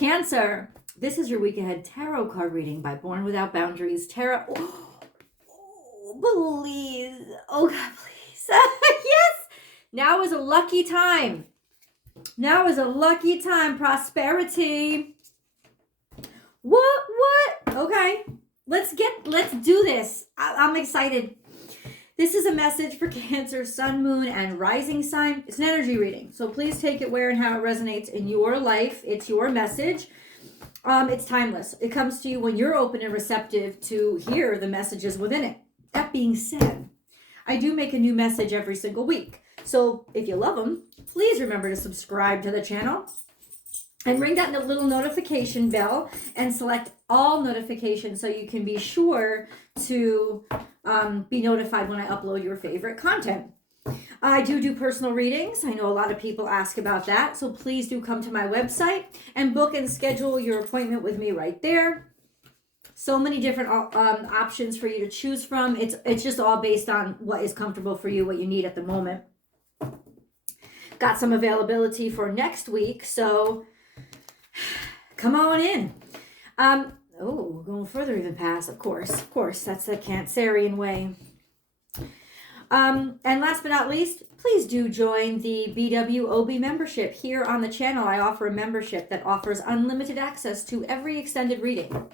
Cancer, this is your week ahead tarot card reading by Born Without Boundaries Tarot. Oh, please. Oh, God, please. Yes. Now is a lucky time. Now is a lucky time. Prosperity. What? Okay. Let's do this. I'm excited. This is a message for Cancer, Sun, Moon, and Rising sign. It's an energy reading, so please take it where and how it resonates in your life. It's your message. It's timeless. It comes to you when you're open and receptive to hear the messages within it. That being said, I do make a new message every single week. So if you love them, please remember to subscribe to the channel and ring that little notification bell and select all notifications so you can be sure to be notified when I upload your favorite content. I do personal readings. I know a lot of people ask about that. So please do come to my website and book and schedule your appointment with me right there. So many different options for you to choose from. It's just all based on what is comfortable for you, what you need at the moment. Got some availability for next week, so come on in. We're going further even past, of course, that's the Cancerian way. And last but not least, please do join the BWOB membership. Here on the channel, I offer a membership that offers unlimited access to every extended reading.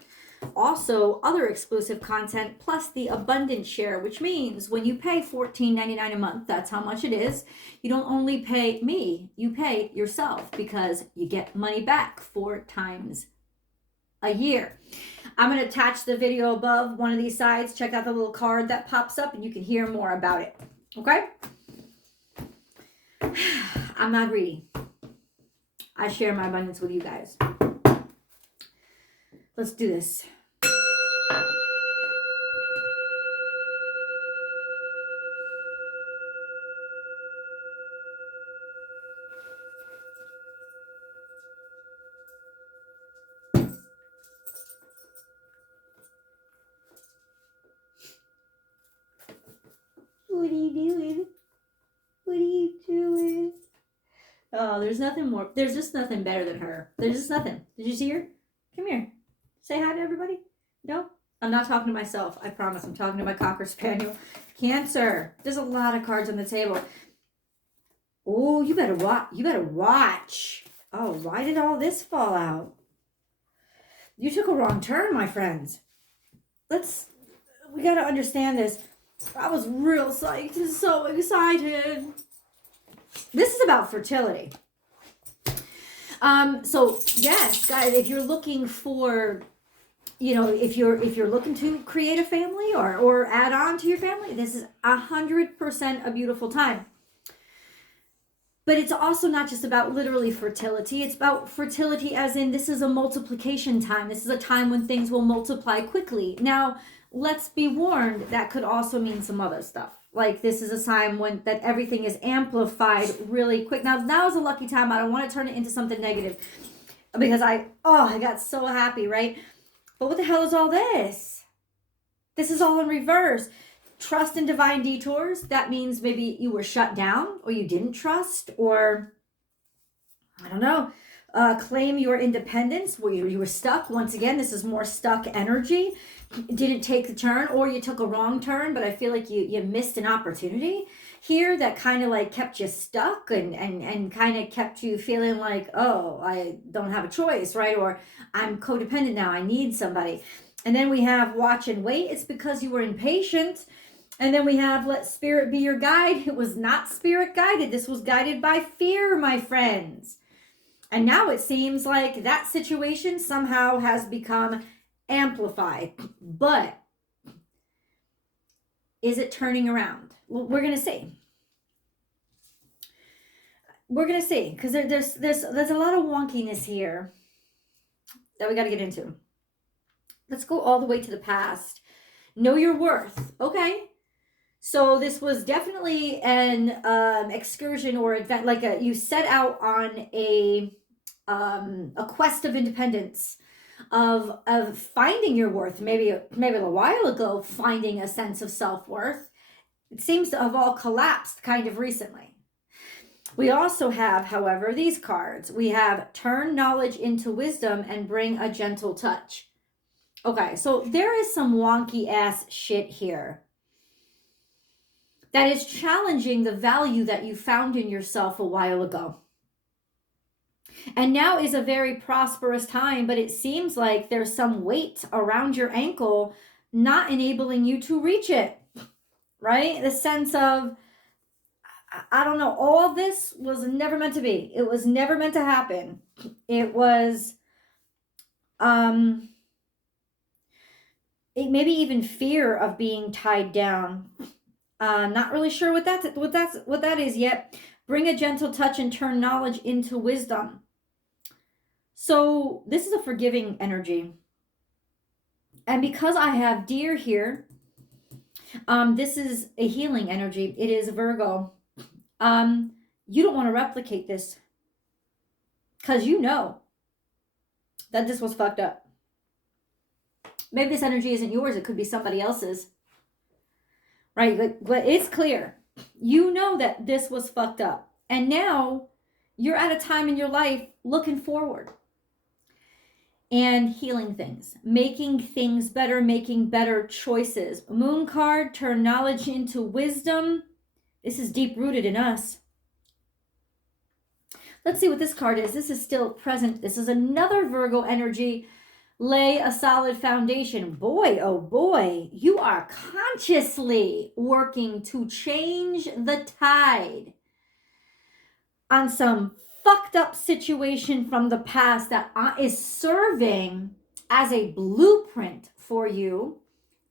Also, other exclusive content, plus the abundant share, which means when you pay $14.99 a month, that's how much it is, you don't only pay me, you pay yourself, because you get money back 4 times a year. I'm going to attach the video above one of these sides. Check out the little card that pops up and you can hear more about it. Okay? I'm not greedy. I share my abundance with you guys. Let's do this. What are you doing? What are you doing? Oh, there's nothing more. There's just nothing better than her. There's just nothing. Did you see her? Come here. Say hi to everybody. No? I'm not talking to myself. I promise. I'm talking to my Cocker Spaniel. Cancer. There's a lot of cards on the table. Oh, you better watch. You better watch. Oh, why did all this fall out? You took a wrong turn, my friends. We got to understand this. I was real psyched. So excited. This is about fertility. So yes, guys, if you're looking for, if you're looking to create a family or add on to your family, this is 100% a beautiful time. But it's also not just about literally fertility. It's about fertility as in this is a multiplication time. This is a time when things will multiply quickly. Now, let's be warned, that could also mean some other stuff. Like this is a time when that everything is amplified really quick. Now is a lucky time. I don't want to turn it into something negative because I got so happy, right? But what the hell is all this? This is all in reverse. Trust in divine detours. That means maybe you were shut down or you didn't trust, or I don't know. Claim your independence where you were stuck. Once again, this is more stuck energy. Didn't take the turn, or you took a wrong turn, but I feel like you missed an opportunity here that kind of like kept you stuck and kind of kept you feeling like, oh, I don't have a choice, right? Or I'm codependent now, I need somebody. And then we have watch and wait. It's because you were impatient. And then we have let spirit be your guide. It was not spirit guided. This was guided by fear, my friends. And now it seems like that situation somehow has become amplified. But is it turning around? Well, we're going to see. We're going to see, because there's a lot of wonkiness here that we got to get into. Let's go all the way to the past. Know your worth. Okay. So this was definitely an excursion or event, like you set out on a quest of independence, of finding your worth. Maybe a while ago, finding a sense of self-worth. It seems to have all collapsed kind of recently. We also have, however, these cards. We have turn knowledge into wisdom and bring a gentle touch. Okay, so there is some wonky ass shit here that is challenging the value that you found in yourself a while ago. And now is a very prosperous time, but it seems like there's some weight around your ankle not enabling you to reach it, right? The sense of, I don't know, all this was never meant to be. It was never meant to happen. It was, it maybe even fear of being tied down. Not really sure what that is yet. Bring a gentle touch and turn knowledge into wisdom. So this is a forgiving energy. And because I have deer here, this is a healing energy. It is Virgo. You don't want to replicate this because you know that this was fucked up. Maybe this energy isn't yours. It could be somebody else's. Right? But it's clear. You know that this was fucked up. And now you're at a time in your life looking forward and healing things, making things better, making better choices. Moon card, turn knowledge into wisdom. This is deep rooted in us. Let's see what this card is. This is still present. This is another Virgo energy. Lay a solid foundation. Boy, oh boy, you are consciously working to change the tide on some fucked up situation from the past that is serving as a blueprint for you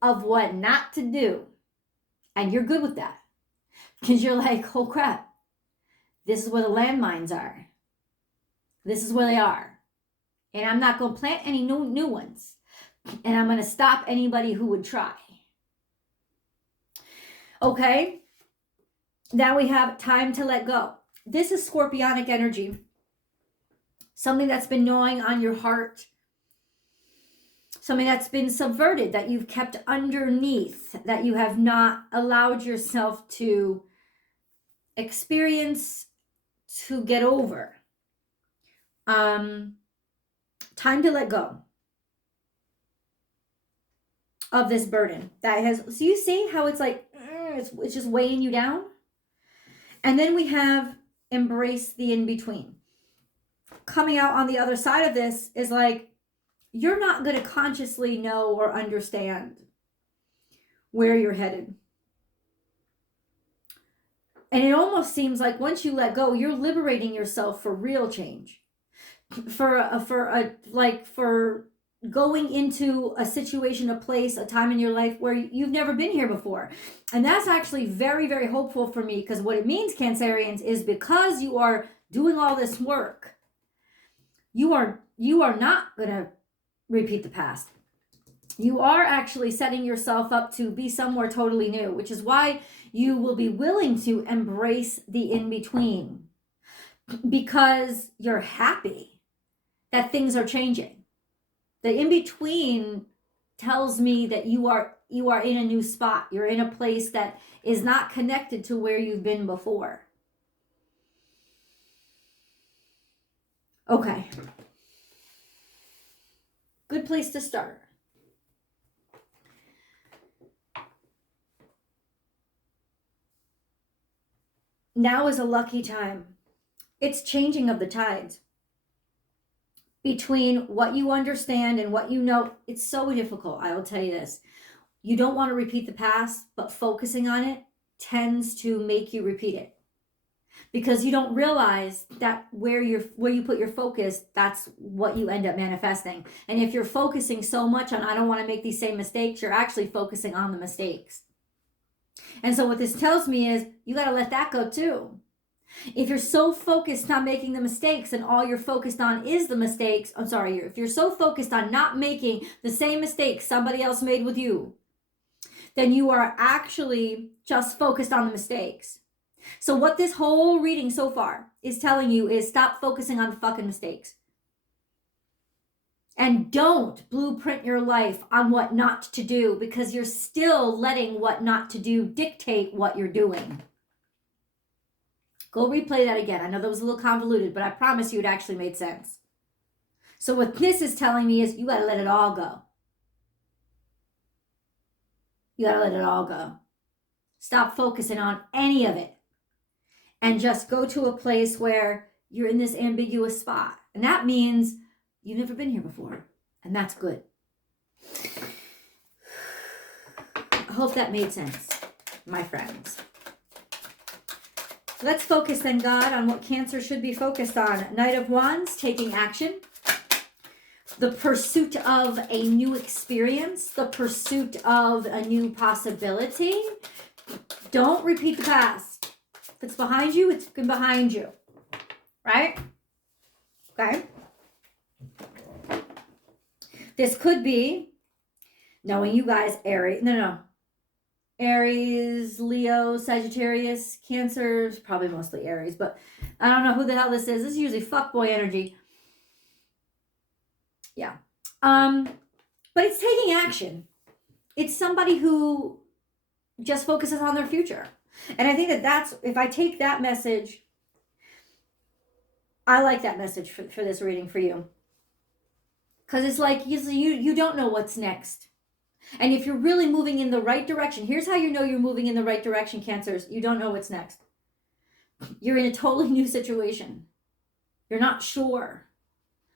of what not to do. And you're good with that because you're like, oh crap, this is where the landmines are. This is where they are. And I'm not going to plant any new ones. And I'm going to stop anybody who would try. Okay. Now we have time to let go. This is scorpionic energy. Something that's been gnawing on your heart. Something that's been subverted, that you've kept underneath, that you have not allowed yourself to experience, to get over. Time to let go of this burden that has, so you see how it's like, it's just weighing you down. And then we have embrace the in-between. Coming out on the other side of this is like, you're not going to consciously know or understand where you're headed. And it almost seems like once you let go, you're liberating yourself for real change. For going into a situation, a place, a time in your life where you've never been here before. And that's actually very, very hopeful for me, because what it means, Cancerians, is because you are doing all this work, you are not going to repeat the past. You are actually setting yourself up to be somewhere totally new, which is why you will be willing to embrace the in-between, because you're happy that things are changing. The in-between tells me that you are in a new spot. You're in a place that is not connected to where you've been before. Okay. Good place to start. Now is a lucky time. It's changing of the tides. Between what you understand and what you know, it's so difficult. I will tell you this. You don't want to repeat the past, but focusing on it tends to make you repeat it. Because you don't realize that where you put your focus, that's what you end up manifesting. And if you're focusing so much on, I don't want to make these same mistakes, you're actually focusing on the mistakes. And so what this tells me is you got to let that go too. If you're so focused on making the mistakes and all you're focused on is the mistakes, if you're so focused on not making the same mistakes somebody else made with you, then you are actually just focused on the mistakes. So what this whole reading so far is telling you is stop focusing on the fucking mistakes. And don't blueprint your life on what not to do, because you're still letting what not to do dictate what you're doing. Go replay that again. I know that was a little convoluted, but I promise you it actually made sense. So what this is telling me is you got to let it all go. You got to let it all go. Stop focusing on any of it. And just go to a place where you're in this ambiguous spot. And that means you've never been here before. And that's good. I hope that made sense, my friends. Let's focus then, God, on what Cancer should be focused on. Knight of Wands, taking action. The pursuit of a new experience. The pursuit of a new possibility. Don't repeat the past. If it's behind you, it's been behind you. Right? Okay? This could be knowing you guys, Aries. No. Aries, Leo, Sagittarius, Cancer, probably mostly Aries, but I don't know who the hell this is. This is usually fuckboy energy. Yeah. But it's taking action. It's somebody who just focuses on their future. And I think that's, if I take that message, I like that message for this reading for you. Because it's like you don't know what's next. And if you're really moving in the right direction, here's how you know you're moving in the right direction, Cancers. You don't know what's next. You're in a totally new situation. You're not sure,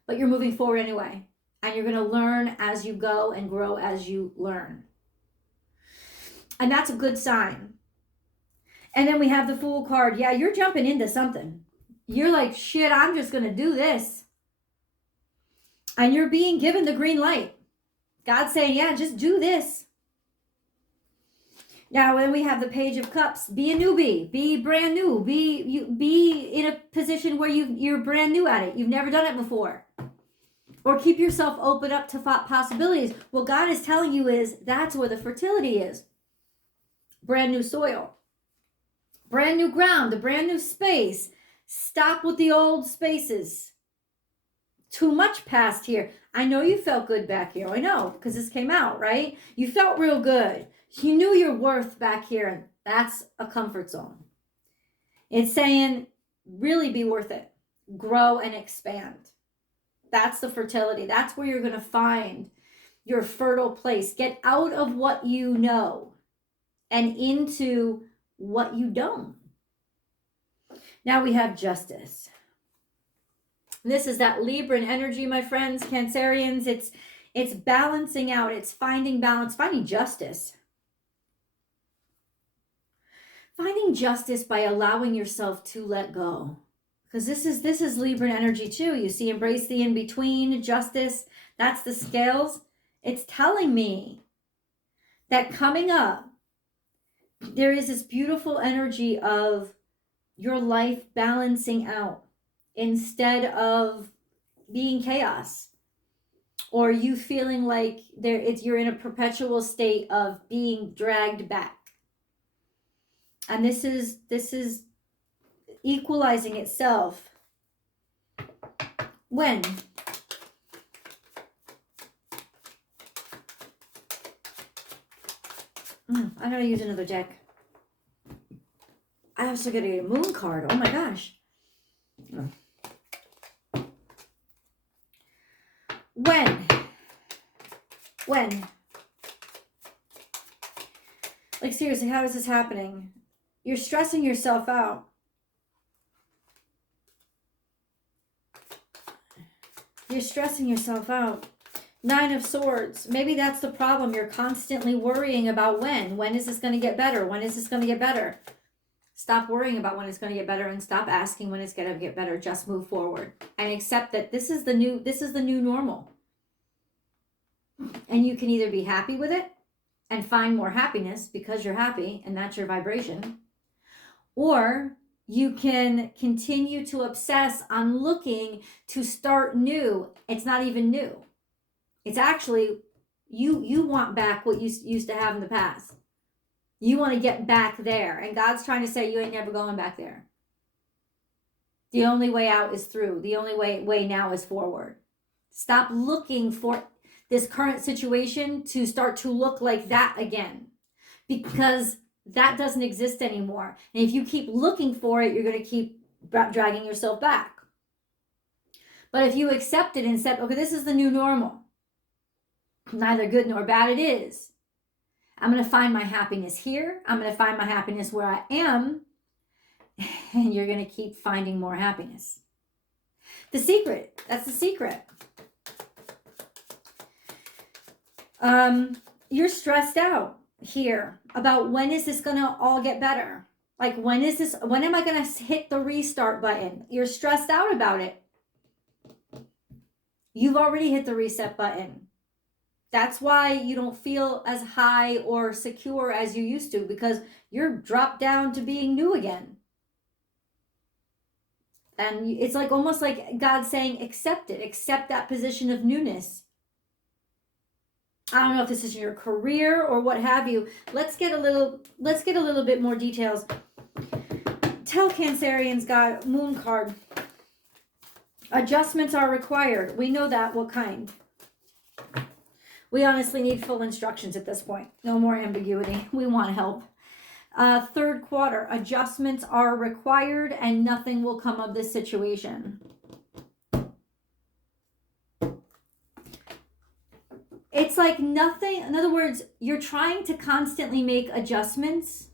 but you're moving forward anyway. And you're going to learn as you go and grow as you learn. And that's a good sign. And then we have the Fool card. Yeah, you're jumping into something. You're like, shit, I'm just going to do this. And you're being given the green light. God's saying, yeah, just do this. Now, when we have the Page of Cups, be a newbie, be brand new, be in a position where you're brand new at it. You've never done it before. Or keep yourself open up to possibilities. What God is telling you is that's where the fertility is. Brand new soil. Brand new ground, a brand new space. Stop with the old spaces. Too much past here. I know you felt good back here. I know, because this came out, right? You felt real good. You knew your worth back here, and that's a comfort zone. It's saying, really be worth it. Grow and expand. That's the fertility. That's where you're going to find your fertile place. Get out of what you know and into what you don't. Now we have Justice. This is that Libran energy, my friends, Cancerians. It's balancing out. It's finding balance, finding justice. Finding justice by allowing yourself to let go. Because this is Libran energy too. You see, embrace the in-between, justice. That's the scales. It's telling me that coming up, there is this beautiful energy of your life balancing out. Instead of being chaos, or you feeling like you're in a perpetual state of being dragged back. And this is equalizing itself when I gotta use another deck. I also gotta get a moon card. Oh my gosh. When? Like seriously, how is this happening? You're stressing yourself out. You're stressing yourself out. 9 of Swords. Maybe that's the problem. You're constantly worrying about when. When is this going to get better? When is this going to get better? Stop worrying about when it's going to get better and stop asking when it's going to get better. Just move forward and accept that this is the new normal. And you can either be happy with it and find more happiness because you're happy and that's your vibration, or you can continue to obsess on looking to start new. It's not even new. It's actually you want back what you used to have in the past. You want to get back there. And God's trying to say you ain't never going back there. The only way out is through. The only way now is forward. Stop looking for this current situation to start to look like that again. Because that doesn't exist anymore. And if you keep looking for it, you're going to keep dragging yourself back. But if you accept it and said, okay, this is the new normal, neither good nor bad it is. I'm going to find my happiness here. I'm going to find my happiness where I am. And you're going to keep finding more happiness. The secret. That's the secret. You're stressed out here about when is this going to all get better? Like, when am I going to hit the restart button? You're stressed out about it. You've already hit the reset button. That's why you don't feel as high or secure as you used to, because you're dropped down to being new again. And it's like almost like God saying, accept it. Accept that position of newness. I don't know if this is your career or what have you. Let's get a little bit more details. Tell Cancerians, God, moon card. Adjustments are required. We know that. What kind? We honestly need full instructions at this point. No more ambiguity. We want help. Third quarter, adjustments are required and nothing will come of this situation. It's like nothing. In other words, you're trying to constantly make adjustments,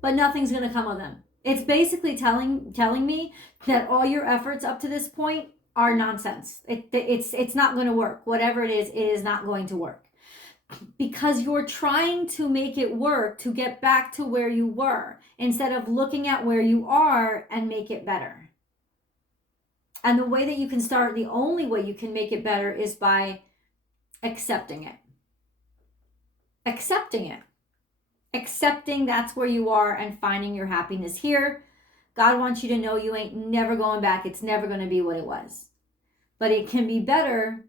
but nothing's going to come of them. It's basically telling me that all your efforts up to this point are nonsense. It's not going to work. Whatever it is not going to work. Because you're trying to make it work to get back to where you were, instead of looking at where you are and make it better. And the way that you can start, the only way you can make it better is by accepting it. Accepting it. Accepting that's where you are and finding your happiness here. God wants you to know you ain't never going back. It's never going to be what it was. But it can be better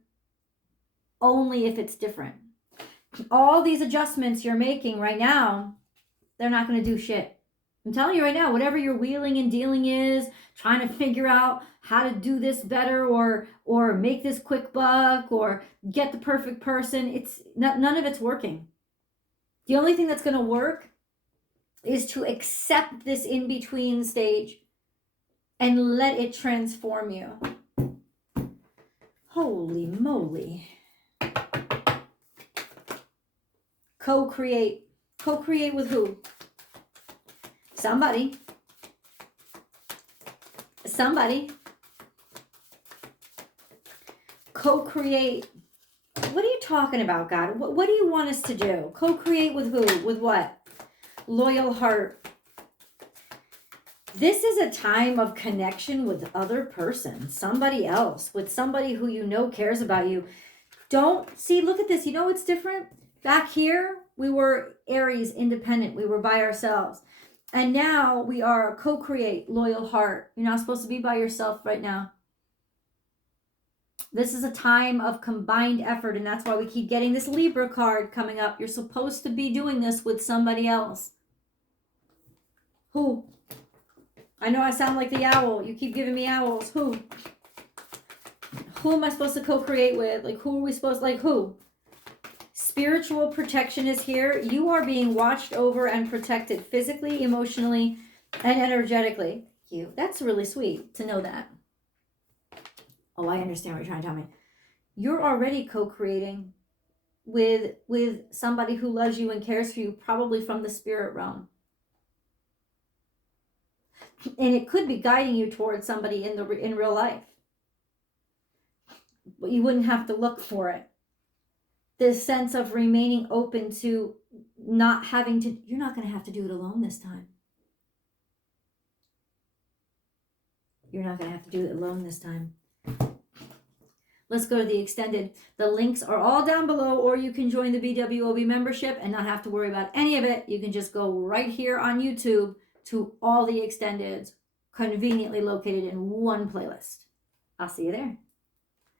only if it's different. All these adjustments you're making right now, they're not going to do shit. I'm telling you right now, whatever your wheeling and dealing is, trying to figure out how to do this better or make this quick buck or get the perfect person, it's none of it's working. The only thing that's going to work is to accept this in-between stage and let it transform you. Holy moly. Co-create. Co-create with who? Somebody. Co-create. What are you talking about, God? What do you want us to do? Co-create with who? With what? Loyal heart. This is a time of connection with other person, somebody else, with somebody who you know cares about you. Don't see, look at this. You know what's different? Back here, we were Aries, independent. We were by ourselves. And now we are co-create, loyal heart. You're not supposed to be by yourself right now. This is a time of combined effort, and that's why we keep getting this Libra card coming up. You're supposed to be doing this with somebody else. Who? I know I sound like the owl. You keep giving me owls. Who? Who am I supposed to co-create with? Like, who are we supposed to, like, who? Spiritual protection is here. You are being watched over and protected physically, emotionally, and energetically. You. That's really sweet to know that. Oh, I understand what you're trying to tell me. You're already co-creating with somebody who loves you and cares for you, probably from the spirit realm. And it could be guiding you towards somebody in real life. But you wouldn't have to look for it. This sense of remaining open to not having to, you're not going to have to do it alone this time. You're not going to have to do it alone this time. Let's go to the extended. The links are all down below, or you can join the BWOB membership and not have to worry about any of it. You can just go right here on YouTube to all the extendeds, conveniently located in one playlist. I'll see you there.